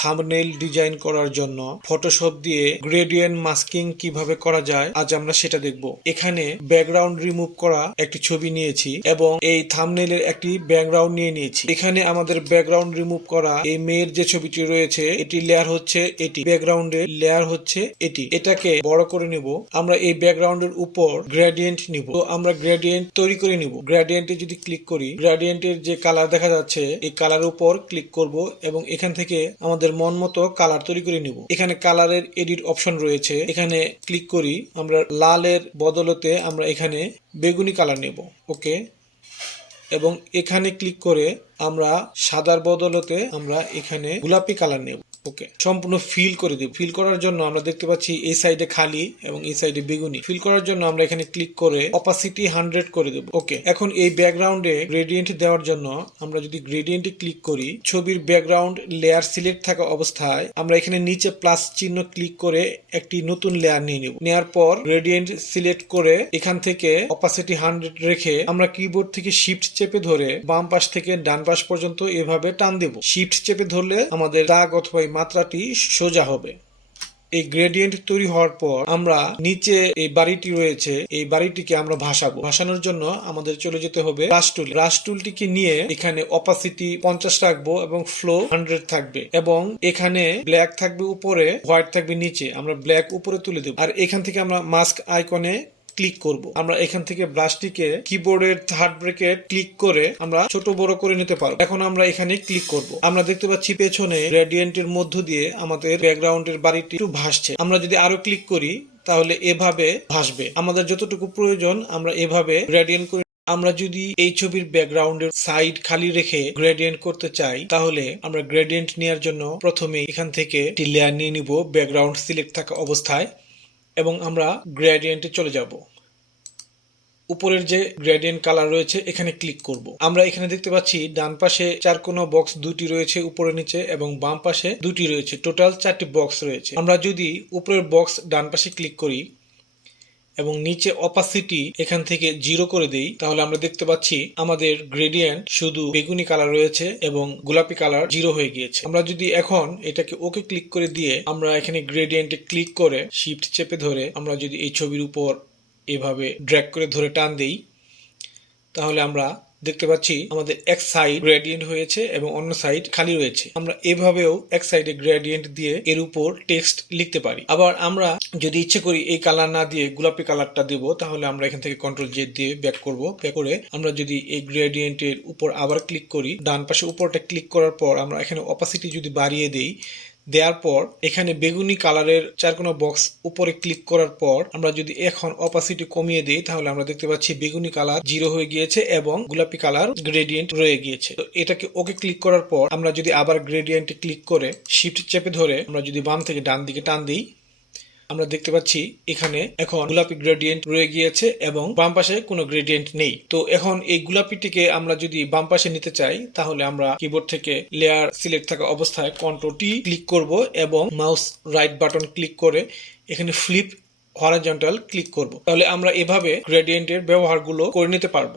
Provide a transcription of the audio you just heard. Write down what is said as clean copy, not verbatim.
Thumbnail design করার জন্য Photoshop দিয়ে গ্রেডিয়েন্ট মাস্কিং কিভাবে করা যায় আজ আমরা সেটা দেখব। এখানে ব্যাকগ্রাউন্ড রিমুভ করা একটি ছবি নিয়েছি এবং এই থাম্বনেইলের একটি ব্যাকগ্রাউন্ড নিয়ে নিয়েছি। এখানে আমাদের ব্যাকগ্রাউন্ড রিমুভ করা এই মেয়ের যে ছবিটি রয়েছে এটি লেয়ার হচ্ছে এটি, ব্যাকগ্রাউন্ডের লেয়ার হচ্ছে এটি। এটাকে বড় করে নিব। আমরা এই ব্যাকগ্রাউন্ডের উপর গ্রেডিয়েন্ট নিব। তো আমরা গ্রেডিয়েন্ট তৈরি করে নিব। গ্রেডিয়েন্টে যদি ক্লিক করি, গ্রেডিয়েন্টের যে কালার দেখা যাচ্ছে এই কালার উপর ক্লিক করব এবং এখান থেকে আমাদের মন মতো কালার তৈরি করে নিব। এখানে কালারের এডিট অপশন রয়েছে, এখানে ক্লিক করি। আমরা লালের বদলতে আমরা এখানে বেগুনি কালার নেব। ওকে, এবং এখানে ক্লিক করে আমরা সাদার বদলতে আমরা এখানে গোলাপি কালার নেব। ওকে, সম্পূর্ণ ফিল করে দেব। ফিল করার জন্য আমরা দেখতে পাচ্ছি এই সাইডে খালি এবং এই সাইডে বেগুনি। ফিল করার জন্য আমরা এখানে ক্লিক করে অপাসিটি 100 করে দেব। ওকে, এখন এই ব্যাকগ্রাউন্ডে গ্রেডিয়েন্ট দেওয়ার জন্য আমরা যদি গ্রেডিয়েন্টে ক্লিক করি, ছবির ব্যাকগ্রাউন্ড লেয়ার সিলেক্ট থাকা অবস্থায় আমরা এখানে নিচে প্লাস চিহ্ন ক্লিক করে একটি নতুন লেয়ার নিয়ে নেব। নেওয়ার পর গ্রেডিয়েন্ট সিলেক্ট করে এখান থেকে অপাসিটি 100 রেখে আমরা কিবোর্ড থেকে শিফট চেপে ধরে বাম পাশ থেকে ডান পাশ পর্যন্ত এভাবে টান দেব। শিফট চেপে ধরলে আমাদের দাগ অথবা মাত্রাটি সোজা হবে। এই গ্রেডিয়েন্ট তৈরি হওয়ার পর আমরা নিচে এই বাড়িটি রয়েছে, এই বাড়িটিকে আমরা ভাসাবো। ভাসানোর জন্য আমাদের চলে যেতে হবে ব্রাশ টুল। ব্রাশ টুলটিকে নিয়ে এখানে অপাসিটি 50 রাখবো এবং ফ্লো 100 থাকবে এবং এখানে ব্ল্যাক থাকবে উপরে, হোয়াইট থাকবে নিচে। আমরা ব্ল্যাক উপরে তুলে দেব আর এখান থেকে আমরা মাস্ক আইকনে ক্লিক করব। আমরা এখান থেকে ব্রাশটিকে কিবোর্ডের থার্ড ব্রেকেট ক্লিক করে আমরা ছোট বড় করে নিতে পারবো। এখন আমরা এখানে ক্লিক করব। আমরা দেখতে পাচ্ছি পেছনে গ্রেডিয়েন্টের মধ্য দিয়ে আমাদের ব্যাকগ্রাউন্ডের বাড়িটি একটু ভাসছে। আমরা যদি আরো ক্লিক করি তাহলে এভাবে ভাসবে। আমাদের যতটুকু প্রয়োজন আমরা এভাবে গ্রেডিয়েন্ট করে। আমরা যদি এই ছবির ব্যাকগ্রাউন্ডের সাইড খালি রেখে গ্রেডিয়েন্ট করতে চাই তাহলে আমরা গ্রেডিয়েন্ট নেওয়ার জন্য প্রথমে এখান থেকে একটি লেয়ার নিয়ে নিব ব্যাকগ্রাউন্ড সিলেক্ট থাকা অবস্থায় এবং আমরা গ্রেডিয়েন্টে চলে যাব। উপরের যে গ্রেডিয়েন্ট কালার রয়েছে এখানে ক্লিক করব। আমরা এখানে দেখতে পাচ্ছি ডান পাশে চারকোনা বক্স দুটি রয়েছে উপরে নিচে এবং বাম পাশে দুটি রয়েছে, টোটাল 4টি বক্স রয়েছে। আমরা যদি উপরের বক্স ডান পাশে ক্লিক করি এবং নিচে অপাসিটি এখান থেকে 0 করে দেই তাহলে আমরা দেখতে পাচ্ছি আমাদের গ্রেডিয়েন্ট শুধু বেগুনি কালার রয়েছে এবং গোলাপি কালার 0 হয়ে গিয়েছে। আমরা যদি এখন এটাকে ওকে ক্লিক করে দিয়ে আমরা এখানে গ্রেডিয়েন্টে ক্লিক করে শিফট চেপে ধরে আমরা যদি এই ছবির উপর এভাবে ড্র্যাগ করে ধরে টান দেই তাহলে আমরা দেখতে পাচ্ছি আমাদের এক সাইড গ্রেডিয়েন্ট হয়েছে এবং অন্য সাইড খালি রয়েছে। আমরা এভাবেও এক সাইডে গ্রেডিয়েন্ট দিয়ে এর উপর টেক্সট লিখতে পারি। আবার আমরা যদি ইচ্ছে করি এই কালার না দিয়ে গোলাপি কালারটা দেব তাহলে আমরা এখান থেকে কন্ট্রোল জেড দিয়ে ব্যাক করব। ব্যাক করে আমরা যদি এই গ্রেডিয়েন্টের উপর আবার ক্লিক করি, ডান পাশে উপরটা ক্লিক করার পর আমরা এখানে অপাসিটি যদি বাড়িয়ে দেই, দেওয়ার পর এখানে বেগুনি কালারের চারকোনা বক্স উপরে ক্লিক করার পর আমরা যদি এখন অপাসিটি কমিয়ে দেই তাহলে আমরা দেখতে পাচ্ছি বেগুনি কালার 0 হয়ে গিয়েছে এবং গোলাপি কালার গ্রেডিয়েন্ট রয়ে গিয়েছে। তো এটাকে ওকে ক্লিক করার পর আমরা যদি আবার গ্রেডিয়েন্টে ক্লিক করে শিফট চেপে ধরে আমরা যদি বাম থেকে ডান দিকে টান দিই আমরা দেখতে পাচ্ছি এখানে এখন গোলাপি গ্রেডিয়েন্ট রয়ে গিয়েছে এবং বাম পাশে কোনো গ্রেডিয়েন্ট নেই। তো এখন এই গোলাপিটিকে আমরা যদি বাম পাশে নিতে চাই তাহলে আমরা কিবোর্ড থেকে লেয়ার সিলেক্ট থাকা অবস্থায় কন্ট্রোল টি ক্লিক করব এবং মাউস রাইট বাটন ক্লিক করে এখানে ফ্লিপ হরাইজন্টাল ক্লিক করব। তাহলে আমরা এভাবে গ্রেডিয়েন্টের ব্যবহারগুলো করে নিতে পারবো।